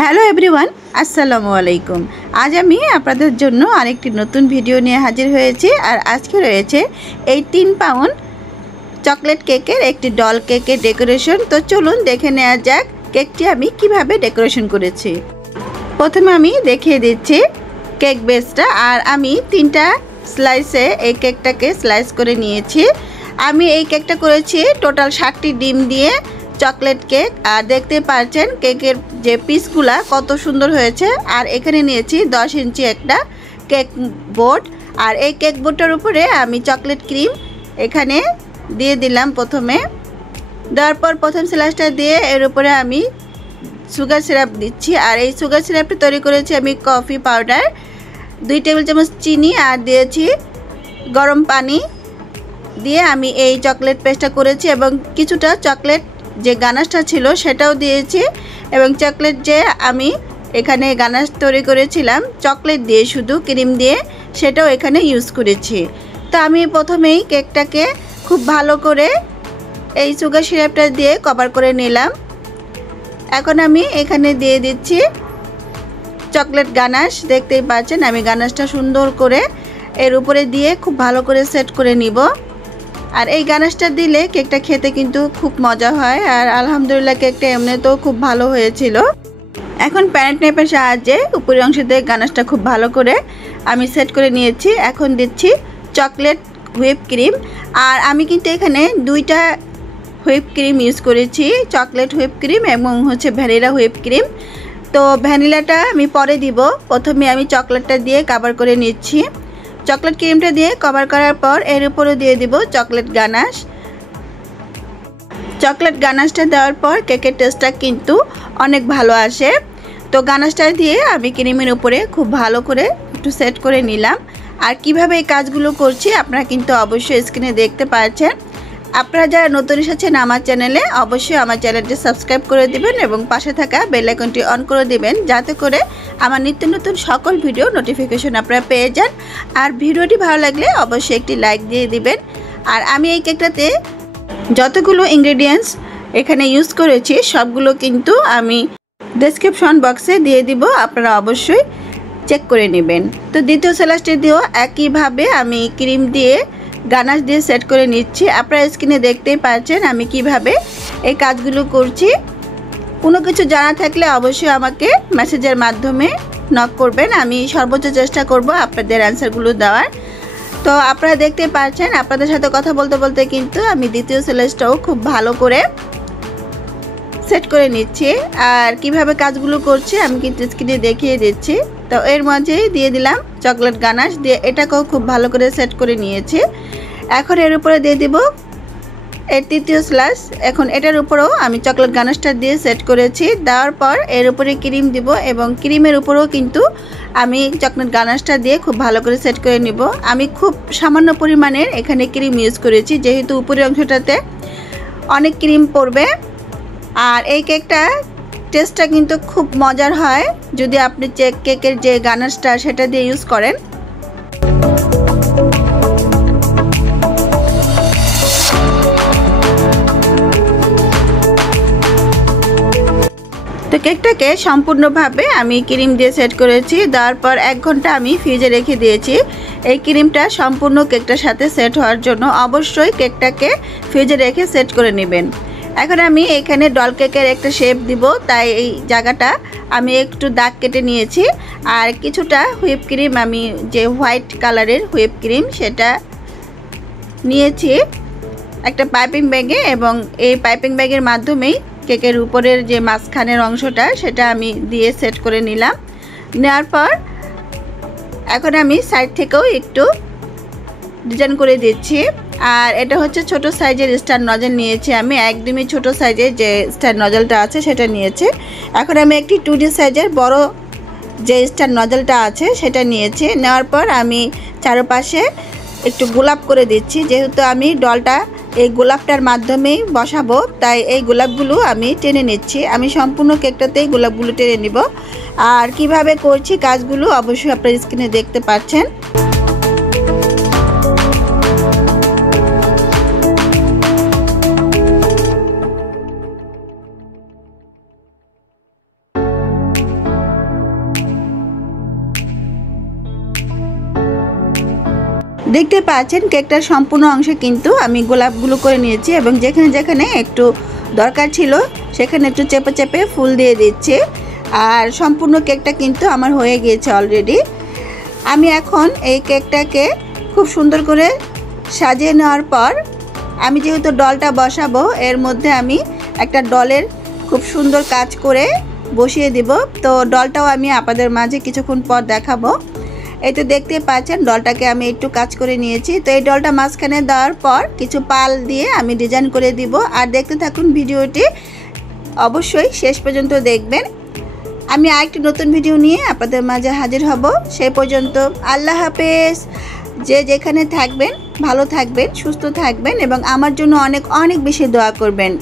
Hello everyone, আসসালামু আলাইকুম। আজ আমি আপনাদের জন্য আরেকটি নতুন ভিডিও নিয়ে হাজির হয়েছি। আর আজকে রয়েছে এই 3 পাউন্ড চকলেট কেকের একটি ডল কেকের ডেকোরেশন। তো চলুন দেখে নেওয়া যাক কেকটি আমি কিভাবে ডেকোরেশন করেছি। প্রথমে আমি দেখিয়ে দিচ্ছি কেক বেসটা। আর আমি 3টা স্লাইসে এই কেকটাকে স্লাইস করে নিয়েছি। আমি এই কেকটা করেছি টোটাল 60টি ডিম দিয়ে চকলেট কেক। আর দেখতে পাচ্ছেন কেকের যে পিসগুলা কত সুন্দর হয়েছে। আর এখানে নিয়েছি 10 ইঞ্চি একটা কেক বোর্ড। আর এই কেক বোর্ডটার উপরে আমি চকলেট ক্রিম এখানে দিয়ে দিলাম। প্রথমে দেওয়ার পর প্রথম স্লাইসটা দিয়ে এর উপরে আমি সুগার সিরাপ দিচ্ছি। আর এই সুগার সিরাপটা তৈরি করেছি আমি কফি পাউডার 2 টেবিল চামচ চিনি আর দিয়েছি গরম পানি দিয়ে আমি এই চকলেট পেস্টটা করেছি। এবং কিছুটা চকলেট যে গানাশটা ছিল সেটাও দিয়েছি। এবং চকলেট যে আমি এখানে গানাশ তৈরি করেছিলাম চকলেট দিয়ে শুধু ক্রিম দিয়ে, সেটাও এখানে ইউজ করেছি। তো আমি প্রথমেই কেকটাকে খুব ভালো করে এই সুগার সিরাপটা দিয়ে কভার করে নিলাম। এখন আমি এখানে দিয়ে দিচ্ছি চকলেট গানাশ। দেখতেই পাচ্ছেন আমি গানাশটা সুন্দর করে এর উপরে দিয়ে খুব ভালো করে সেট করে নিব। আর এই গানাশটা দিলে কেকটা খেতে কিন্তু খুব মজা হয়। আর আলহামদুলিল্লাহ কেকটা এমনিতেও খুব ভালো হয়েছিল। এখন প্যানেট নাইফের সাহায্যে উপরের অংশ দিয়ে গানাশটা খুব ভালো করে আমি সেট করে নিয়েছি। এখন দিচ্ছি চকলেট হুইপ ক্রিম। আর আমি কিন্তু এখানে 2টা হুইপ ক্রিম ইউজ করেছি, চকলেট হুইপ ক্রিম এবং হচ্ছে ভ্যানিলা হুইপ ক্রিম। তো ভ্যানিলাটা আমি পরে দিব, প্রথমে আমি চকলেটটা দিয়ে কভার করে নিচ্ছি। চকলেট ক্রিমটা দিয়ে কভার করার পর এর উপরে দিয়ে দিব চকলেট গানাশ। চকলেট গানাশটা দেওয়ার পর কেকের টেস্টটা কিন্তু অনেক ভালো আসে। তো গানাশটা দিয়ে আমি ক্রিমের উপরে খুব ভালো করে একটু সেট করে নিলাম। আর কিভাবে এই কাজগুলো করছি আপনারা কিন্তু অবশ্যই স্ক্রিনে দেখতে পাচ্ছেন। আপনারা যারা নতুন এসেছেন আমার চ্যানেলে, অবশ্যই আমার চ্যানেলটি সাবস্ক্রাইব করে দিবেন এবং পাশে থাকা বেল আইকনটি অন করে দিবেন, যাতে করে আমার নিত্য নতুন সকল ভিডিও নোটিফিকেশন আপনারা পেয়ে যান। আর ভিডিওটি ভালো লাগলে অবশ্যই একটি লাইক দিয়ে দিবেন। আর আমি এই কেকটাতে যতগুলো ইনগ্রেডিয়েন্টস এখানে ইউজ করেছি সবগুলো কিন্তু আমি ডেসক্রিপশন বক্সে দিয়ে দিব, আপনারা অবশ্যই চেক করে নেবেন। তো দ্বিতীয় স্লাইসটি দিয়েও একইভাবে আমি ক্রিম দিয়ে গানাশ দিয়ে সেট করে নিচ্ছি। আপনারা স্ক্রিনে দেখতেই পাচ্ছেন আমি কিভাবে এই কাজগুলো করছি। কোনো কিছু জানা থাকলে অবশ্যই আমাকে মেসেজের মাধ্যমে নক করবেন, আমি সর্বোচ্চ চেষ্টা করব আপনাদের অ্যান্সারগুলো দেওয়ার। তো আপনারা দেখতে পাচ্ছেন আপনাদের সাথে কথা বলতে বলতে কিন্তু আমি দ্বিতীয় স্লাইসটাও খুব ভালো করে সেট করে নিচ্ছি। আর কিভাবে কাজগুলো করছি আমি কিন্তু স্ক্রিনে দেখিয়ে দিচ্ছি। তো এর মাঝে দিয়ে দিলাম চকলেট গানাশ দিয়ে এটাকেও খুব ভালো করে সেট করে নিয়েছি। এখন এর উপরে দিয়ে দিব এর তৃতীয় স্লাইস। এখন এটার উপরেও আমি চকলেট গানাশটা দিয়ে সেট করেছি। দেওয়ার পর এর উপরে ক্রিম দিব এবং ক্রিমের উপরেও কিন্তু আমি চকলেট গানাশটা দিয়ে খুব ভালো করে সেট করে নিব। আমি খুব সামান্য পরিমাণের এখানে ক্রিম ইউজ করেছি, যেহেতু উপরের অংশটাতে অনেক ক্রিম পড়বে। আর এই কেকটা টেস্টটা কিন্তু খুব মজার হয় যদি আপনি কেকের যে গানাশটা সেটা দিয়ে ইউজ করেন। তো কেকটাকে সম্পূর্ণভাবে আমি ক্রিম দিয়ে সেট করেছি। দেওয়ার পর 1 ঘন্টা আমি ফ্রিজে রেখে দিয়েছি এই ক্রিমটা সম্পূর্ণ কেকটার সাথে সেট হওয়ার জন্য। অবশ্যই কেকটাকে ফ্রিজে রেখে সেট করে নেবেন। এখন আমি এখানে ডল কেকের একটা শেপ দিব, তাই এই জায়গাটা আমি একটু দাগ কেটে নিয়েছি। আর কিছুটা হুইপ ক্রিম, আমি যে হোয়াইট কালারের হুইপ ক্রিম সেটা নিয়েছি একটা পাইপিং ব্যাগে। এবং এই পাইপিং ব্যাগের মাধ্যমেই কেকের উপরের যে মাঝখানের অংশটা সেটা আমি দিয়ে সেট করে নিলাম। নেওয়ার পর এখন আমি সাইড থেকেও একটু ডিজাইন করে দিচ্ছি। আর এটা হচ্ছে ছোট সাইজের স্টার নজল নিয়েছি আমি, একদমই ছোট সাইজের যে স্টার নজলটা আছে সেটা নিয়েছি। এখন আমি একটি 2D সাইজের বড় যে স্টার নজলটা আছে সেটা নিয়েছি। নেওয়ার পর আমি চারপাশে একটু গোলাপ করে দিচ্ছি, যেহেতু আমি ডলটা এই গোলাপটার মাধ্যমেই বসাবো, তাই এই গোলাপগুলো আমি টেনে নিচ্ছি। আমি সম্পূর্ণ কেকটাতেই গোলাপগুলো টেনে নিব। আর কিভাবে করছি কাজগুলো অবশ্যই আপনারা স্ক্রিনে দেখতে পাচ্ছেন। দেখতে পাচ্ছেন কেকটার সম্পূর্ণ অংশে কিন্তু আমি গোলাপগুলো করে নিয়েছি এবং যেখানে যেখানে একটু দরকার ছিল সেখানে একটু চেপে চেপে ফুল দিয়ে দিচ্ছি। আর সম্পূর্ণ কেকটা কিন্তু আমার হয়ে গিয়েছে অলরেডি। আমি এখন এই কেকটাকে খুব সুন্দর করে সাজিয়ে নেওয়ার পর আমি যেহেতু ডলটা বসাবো এর মধ্যে আমি একটা ডলের খুব সুন্দর কাজ করে বসিয়ে দিব। তো ডলটাও আমি আপনাদের মাঝে কিছুক্ষণ পর দেখাবো। এই তো দেখতে পাচ্ছেন ডলটাকে আমি একটু কাজ করে নিয়েছি। তো এই ডলটা মাঝখানে দেওয়ার পর কিছু পাল দিয়ে আমি ডিজাইন করে দিব। আর দেখতে থাকুন ভিডিওটি, অবশ্যই শেষ পর্যন্ত দেখবেন। আমি আরেকটি নতুন ভিডিও নিয়ে আপনাদের মাঝে হাজির হব। সেই পর্যন্ত আল্লাহ হাফেজ। যে যেখানে থাকবেন ভালো থাকবেন, সুস্থ থাকবেন এবং আমার জন্য অনেক অনেক বেশি দোয়া করবেন।